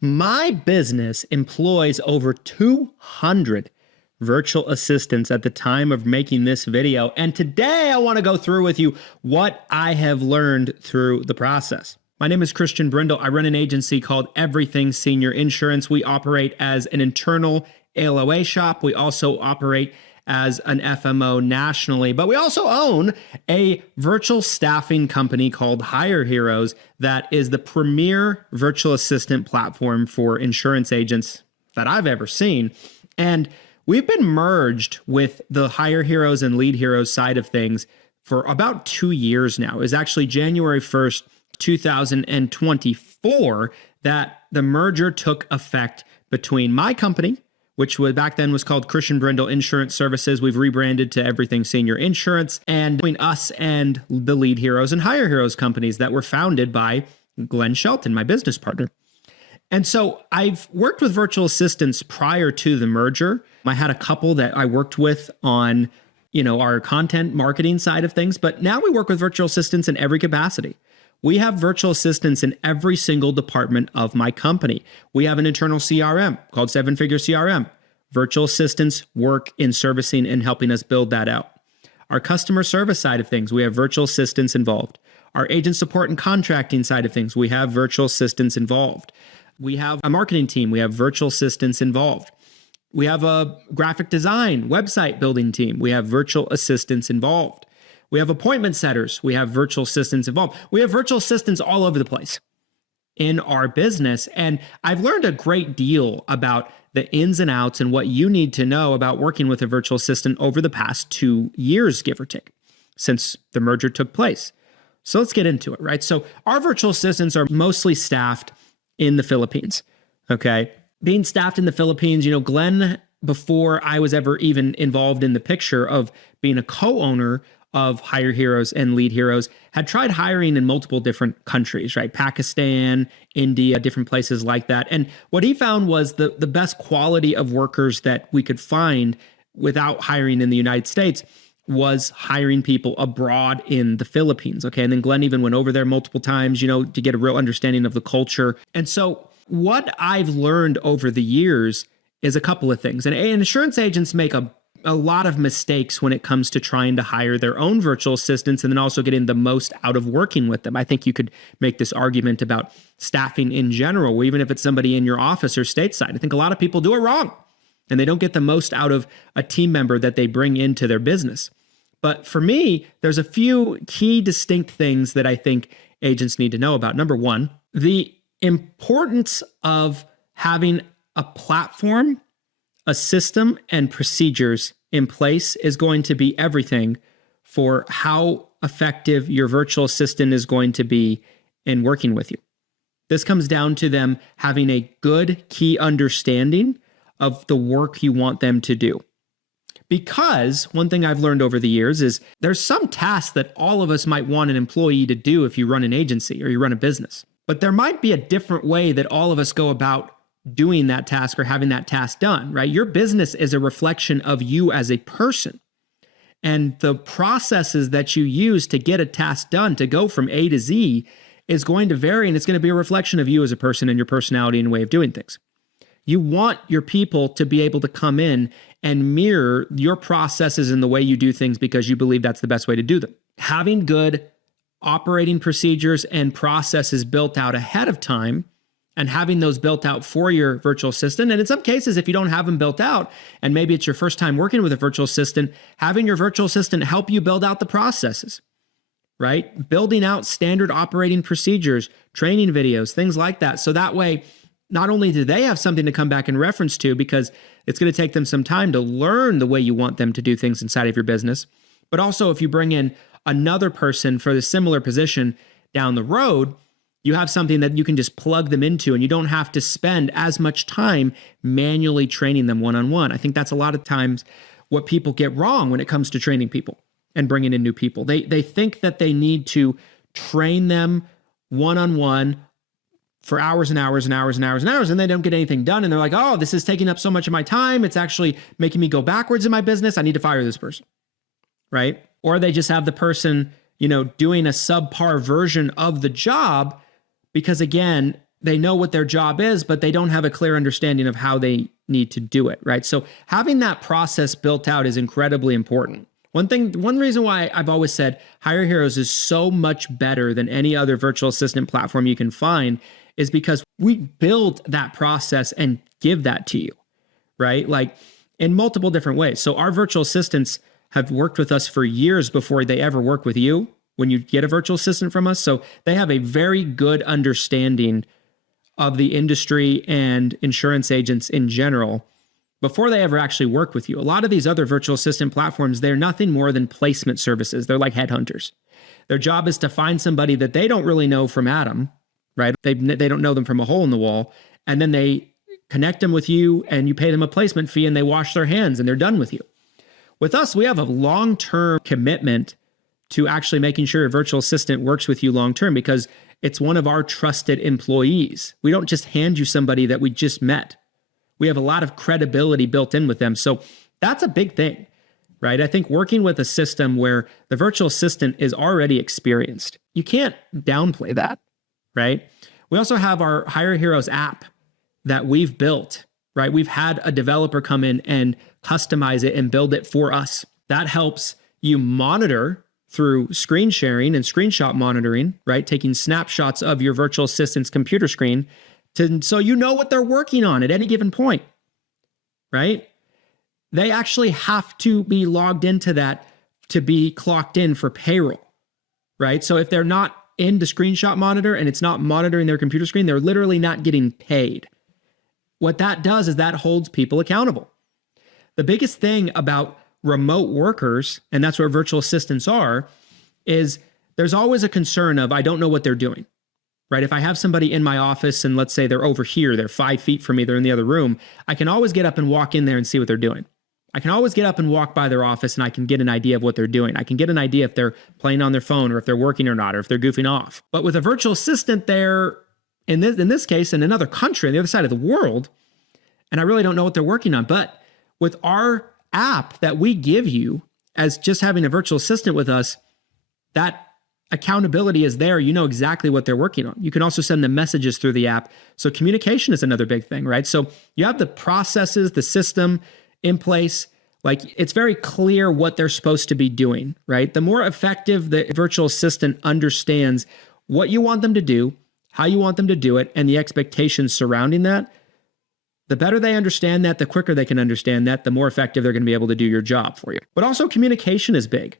My business employs over 200 virtual assistants at the time of making this video. And today I want to go through with you what I have learned through the process. My name is Christian Brindle. I run an agency called Everything Senior Insurance. We operate as an internal ALOA shop. We also operate as an FMO nationally, but we also own a virtual staffing company called Hire Heroes that is the premier virtual assistant platform for insurance agents that I've ever seen. And we've been merged with the Hire Heroes and Lead Heroes side of things for about 2 years now. It was actually January 1st, 2024 that the merger took effect between my company, which back then was called Christian Brindle Insurance Services. We've rebranded to Everything Senior Insurance, and between us and the Lead Heroes and Hire Heroes companies that were founded by Glenn Shelton, my business partner. And so I've worked with virtual assistants prior to the merger. I had a couple that I worked with on, our content marketing side of things, but now we work with virtual assistants in every capacity. We have virtual assistants in every single department of my company. We have an internal CRM called Figure CRM. Virtual assistants work in servicing and helping us build that out. Our customer service side of things, we have virtual assistants involved. Our agent support and contracting side of things, we have virtual assistants involved. We have a marketing team, we have virtual assistants involved. We have a graphic design, website building team, we have virtual assistants involved. We have appointment setters. We have virtual assistants involved. We have virtual assistants all over the place in our business. And I've learned a great deal about the ins and outs and what you need to know about working with a virtual assistant over the past 2 years, give or take, since the merger took place. So let's get into it, right? So our virtual assistants are mostly staffed in the Philippines, okay? Being staffed in the Philippines, Glenn, before I was ever even involved in the picture of being a co-owner of Hire Heroes and Lead Heroes, had tried hiring in multiple different countries, right? Pakistan, India, different places like that. And what he found was the best quality of workers that we could find without hiring in the United States was hiring people abroad in the Philippines, okay? And then Glenn even went over there multiple times, to get a real understanding of the culture. And so what I've learned over the years is a couple of things. And insurance agents make a lot of mistakes when it comes to trying to hire their own virtual assistants and then also getting the most out of working with them. I think you could make this argument about staffing in general, even if it's somebody in your office or stateside. I think a lot of people do it wrong and they don't get the most out of a team member that they bring into their business. But for me, there's a few key distinct things that I think agents need to know about. Number one, the importance of having a platform, a system, and procedures in place is going to be everything for how effective your virtual assistant is going to be in working with you. This comes down to them having a good key understanding of the work you want them to do. Because one thing I've learned over the years is there's some tasks that all of us might want an employee to do if you run an agency or you run a business. But there might be a different way that all of us go about doing that task or having that task done, right? Your business is a reflection of you as a person. And the processes that you use to get a task done, to go from A to Z, is going to vary, and it's going to be a reflection of you as a person and your personality and way of doing things. You want your people to be able to come in and mirror your processes and the way you do things because you believe that's the best way to do them. Having good operating procedures and processes built out ahead of time and having those built out for your virtual assistant. And in some cases, if you don't have them built out, and maybe it's your first time working with a virtual assistant, having your virtual assistant help you build out the processes, right? Building out standard operating procedures, training videos, things like that. So that way, not only do they have something to come back and reference to, because it's going to take them some time to learn the way you want them to do things inside of your business, but also if you bring in another person for the similar position down the road, you have something that you can just plug them into and you don't have to spend as much time manually training them one-on-one. I think that's a lot of times what people get wrong when it comes to training people and bringing in new people. They think that they need to train them one-on-one for hours and hours and hours and hours and hours, and they don't get anything done. And they're like, oh, this is taking up so much of my time. It's actually making me go backwards in my business. I need to fire this person, right? Or they just have the person, doing a subpar version of the job because, again, they know what their job is, but they don't have a clear understanding of how they need to do it, right? So having that process built out is incredibly important. One reason why I've always said Hire Heroes is so much better than any other virtual assistant platform you can find is because we build that process and give that to you, right? Like in multiple different ways. So our virtual assistants have worked with us for years before they ever work with you when you get a virtual assistant from us. So they have a very good understanding of the industry and insurance agents in general before they ever actually work with you. A lot of these other virtual assistant platforms, they're nothing more than placement services. They're like headhunters. Their job is to find somebody that they don't really know from Adam, right? They don't know them from a hole in the wall. And then they connect them with you and you pay them a placement fee and they wash their hands and they're done with you. With us, we have a long-term commitment to actually making sure a virtual assistant works with you long-term because it's one of our trusted employees. We don't just hand you somebody that we just met. We have a lot of credibility built in with them. So that's a big thing, right? I think working with a system where the virtual assistant is already experienced, you can't downplay that, right? We also have our Hire Heroes app that we've built, right? We've had a developer come in and customize it and build it for us. That helps you monitor through screen sharing and screenshot monitoring, right? Taking snapshots of your virtual assistant's computer screen so you know what they're working on at any given point, right? They actually have to be logged into that to be clocked in for payroll, right? So if they're not in the screenshot monitor and it's not monitoring their computer screen, they're literally not getting paid. What that does is that holds people accountable. The biggest thing about remote workers, and that's where virtual assistants are, is there's always a concern of, I don't know what they're doing, right? If I have somebody in my office and let's say they're over here, they're 5 feet from me, they're in the other room, I can always get up and walk in there and see what they're doing. I can always get up and walk by their office and I can get an idea of what they're doing. I can get an idea if they're playing on their phone or if they're working or not, or if they're goofing off. But with a virtual assistant, they're, in this case, in another country, on the other side of the world, and I really don't know what they're working on. But with our app that we give you as just having a virtual assistant with us, that accountability is there. You know exactly what they're working on. You can also send them messages through the app. So communication is another big thing, right? So you have the processes, the system in place. Like it's very clear what they're supposed to be doing, right? The more effective the virtual assistant understands what you want them to do, how you want them to do it, and the expectations surrounding that, the better they understand that, the quicker they can understand that, the more effective they're going to be able to do your job for you. But also communication is big.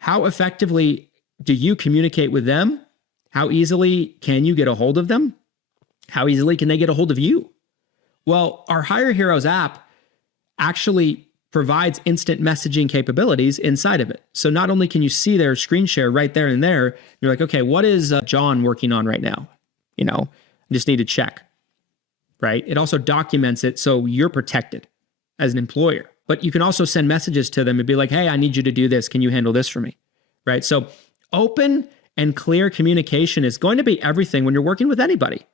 How effectively do you communicate with them? How easily can you get a hold of them? How easily can they get a hold of you? Well, our Hire Heroes app actually provides instant messaging capabilities inside of it. So not only can you see their screen share right there and there, you're like, okay, what is John working on right now? I just need to check. Right? It also documents it so you're protected as an employer. But you can also send messages to them and be like, hey, I need you to do this. Can you handle this for me? Right? So open and clear communication is going to be everything when you're working with anybody.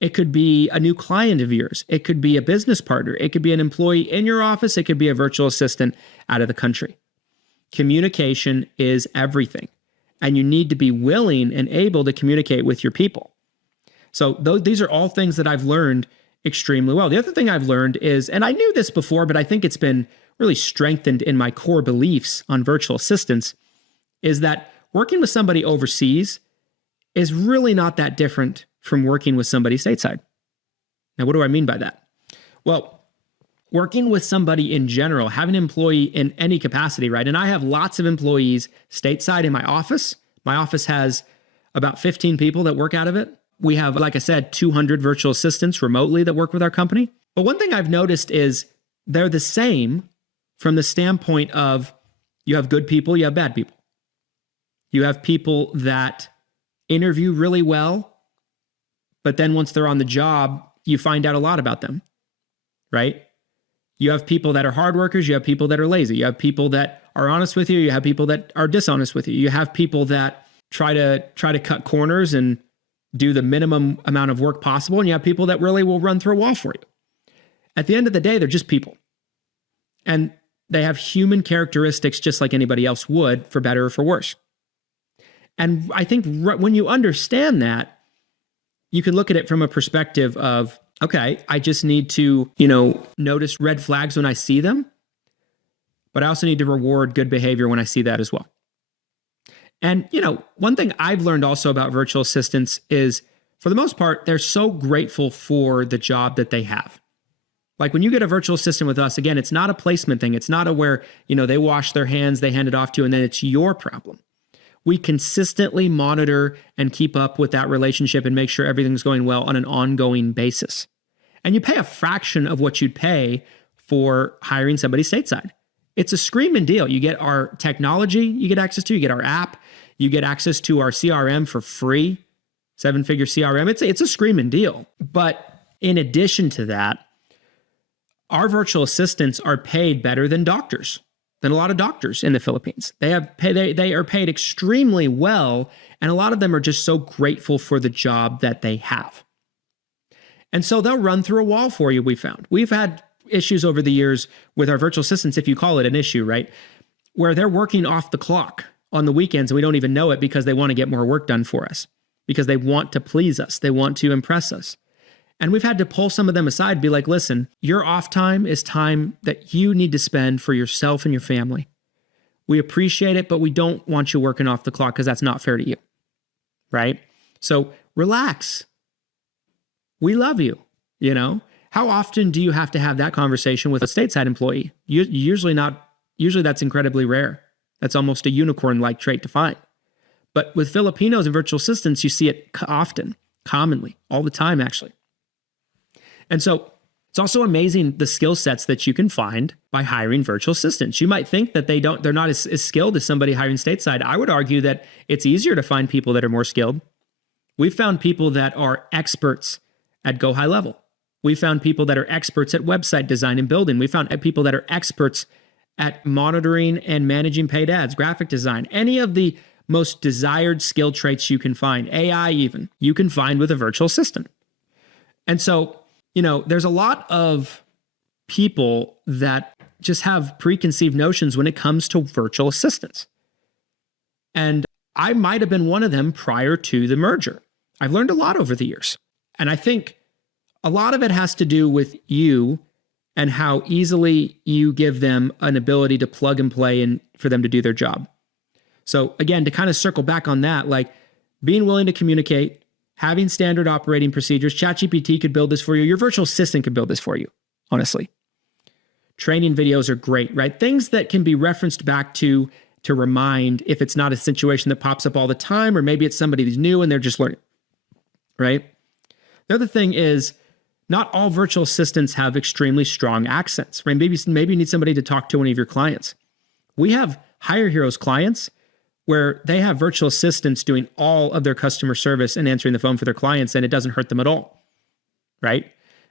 It could be a new client of yours. It could be a business partner. It could be an employee in your office. It could be a virtual assistant out of the country. Communication is everything. And you need to be willing and able to communicate with your people. So these are all things that I've learned extremely well. The other thing I've learned is, and I knew this before, but I think it's been really strengthened in my core beliefs on virtual assistants, is that working with somebody overseas is really not that different from working with somebody stateside. Now, what do I mean by that? Well, working with somebody in general, having an employee in any capacity, right? And I have lots of employees stateside in my office. My office has about 15 people that work out of it. We have, like I said, 200 virtual assistants remotely that work with our company. But one thing I've noticed is they're the same from the standpoint of you have good people, you have bad people. You have people that interview really well, but then once they're on the job, you find out a lot about them, right? You have people that are hard workers, you have people that are lazy, you have people that are honest with you, you have people that are dishonest with you, you have people that try to cut corners and do the minimum amount of work possible, and you have people that really will run through a wall for you. At the end of the day, they're just people. And they have human characteristics just like anybody else would, for better or for worse. And I think when you understand that, you can look at it from a perspective of, okay, I just need to, notice red flags when I see them, but I also need to reward good behavior when I see that as well. And, one thing I've learned also about virtual assistants is, for the most part, they're so grateful for the job that they have. Like when you get a virtual assistant with us, again, it's not a placement thing. It's not a where, they wash their hands, they hand it off to you, and then it's your problem. We consistently monitor and keep up with that relationship and make sure everything's going well on an ongoing basis. And you pay a fraction of what you'd pay for hiring somebody stateside. It's a screaming deal. You get our technology you get access to, you get our app, you get access to our CRM for free, 7-figure CRM. It's a screaming deal. But in addition to that, our virtual assistants are paid better than doctors, than a lot of doctors in the Philippines. They are paid extremely well, and a lot of them are just so grateful for the job that they have. And so they'll run through a wall for you, we found. We've had issues over the years with our virtual assistants, if you call it an issue, right? Where they're working off the clock on the weekends and we don't even know it because they want to get more work done for us, because they want to please us. They want to impress us. And we've had to pull some of them aside and be like, listen, your off time is time that you need to spend for yourself and your family. We appreciate it, but we don't want you working off the clock because that's not fair to you, right? So relax. We love you, How often do you have to have that conversation with a stateside employee? Usually that's incredibly rare. That's almost a unicorn-like trait to find. But with Filipinos and virtual assistants, you see it often, commonly, all the time, actually. And so it's also amazing the skill sets that you can find by hiring virtual assistants. You might think that they're not as skilled as somebody hiring stateside. I would argue that it's easier to find people that are more skilled. We've found people that are experts at go high level. We found people that are experts at website design and building. We found people that are experts at monitoring and managing paid ads, graphic design, any of the most desired skill traits you can find, AI even, you can find with a virtual assistant. And so, there's a lot of people that just have preconceived notions when it comes to virtual assistants. And I might have been one of them prior to the merger. I've learned a lot over the years. And I think a lot of it has to do with you and how easily you give them an ability to plug and play and for them to do their job. So again, to kind of circle back on that, like being willing to communicate, having standard operating procedures. ChatGPT could build this for you. Your virtual assistant could build this for you, honestly. Training videos are great, right? Things that can be referenced back to remind if it's not a situation that pops up all the time, or maybe it's somebody who's new and they're just learning, right? The other thing is, not all virtual assistants have extremely strong accents, right? Maybe you need somebody to talk to one of your clients. We have Hire Heroes clients where they have virtual assistants doing all of their customer service and answering the phone for their clients, and it doesn't hurt them at all, right?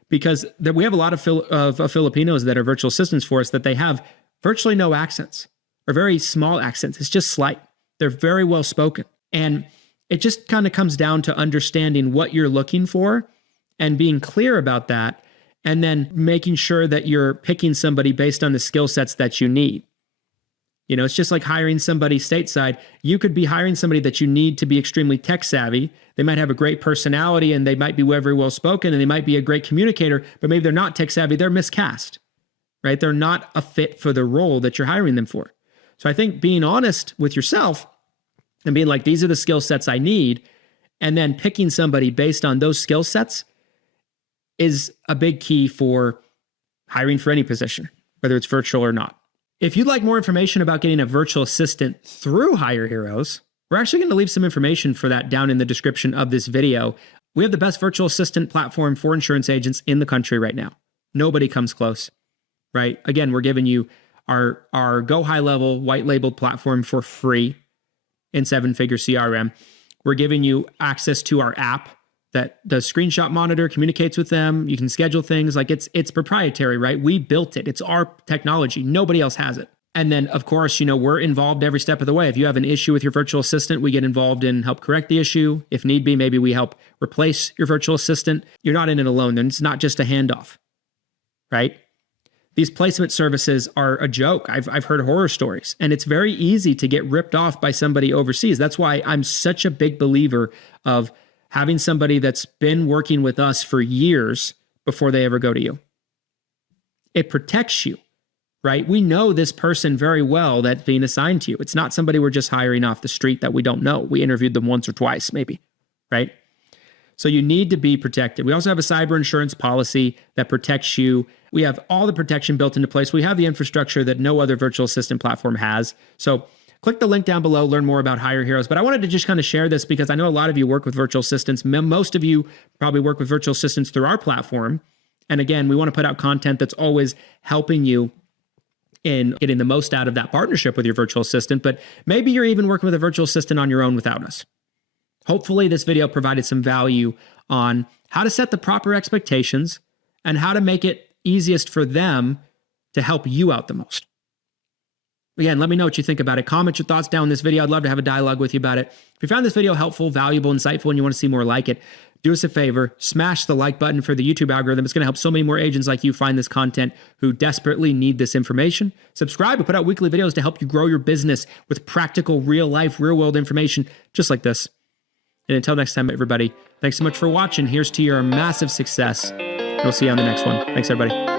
Because we have a lot of Filipinos that are virtual assistants for us that they have virtually no accents or very small accents. It's just slight. They're very well spoken. And it just kind of comes down to understanding what you're looking for and being clear about that, and then making sure that you're picking somebody based on the skill sets that you need. It's just like hiring somebody stateside. You could be hiring somebody that you need to be extremely tech savvy. They might have a great personality and they might be very well spoken and they might be a great communicator, but maybe they're not tech savvy. They're miscast, right? They're not a fit for the role that you're hiring them for. So I think being honest with yourself and being like, these are the skill sets I need, and then picking somebody based on those skill sets is a big key for hiring for any position, whether it's virtual or not. If you'd like more information about getting a virtual assistant through Hire Heroes, we're actually going to leave some information for that down in the description of this video. We have the best virtual assistant platform for insurance agents in the country right now. Nobody comes close, right? Again, we're giving you our go high level white labeled platform for free in 7-figure CRM. We're giving you access to our app that does screenshot monitor, communicates with them. You can schedule things. Like it's proprietary, right? We built it. It's our technology. Nobody else has it. And then, of course, we're involved every step of the way. If you have an issue with your virtual assistant, we get involved and help correct the issue. If need be, maybe we help replace your virtual assistant. You're not in it alone. Then it's not just a handoff, right? These placement services are a joke. I've heard horror stories, and it's very easy to get ripped off by somebody overseas. That's why I'm such a big believer of having somebody that's been working with us for years before they ever go to you. It protects you, right? We know this person very well that's being assigned to you. It's not somebody we're just hiring off the street that we don't know. We interviewed them once or twice, maybe, right? So you need to be protected. We also have a cyber insurance policy that protects you. We have all the protection built into place. We have the infrastructure that no other virtual assistant platform has. So click the link down below, learn more about Hire Heroes. But I wanted to just kind of share this because I know a lot of you work with virtual assistants. Most of you probably work with virtual assistants through our platform. And again, we want to put out content that's always helping you in getting the most out of that partnership with your virtual assistant. But maybe you're even working with a virtual assistant on your own without us. Hopefully this video provided some value on how to set the proper expectations and how to make it easiest for them to help you out the most. Again, let me know what you think about it. Comment your thoughts down in this video. I'd love to have a dialogue with you about it. If you found this video helpful, valuable, insightful, and you want to see more like it, do us a favor, smash the like button for the YouTube algorithm. It's going to help so many more agents like you find this content who desperately need this information. Subscribe. We put out weekly videos to help you grow your business with practical, real life, real world information just like this. And until next time, everybody, thanks so much for watching. Here's to your massive success. We'll see you on the next one. Thanks, everybody.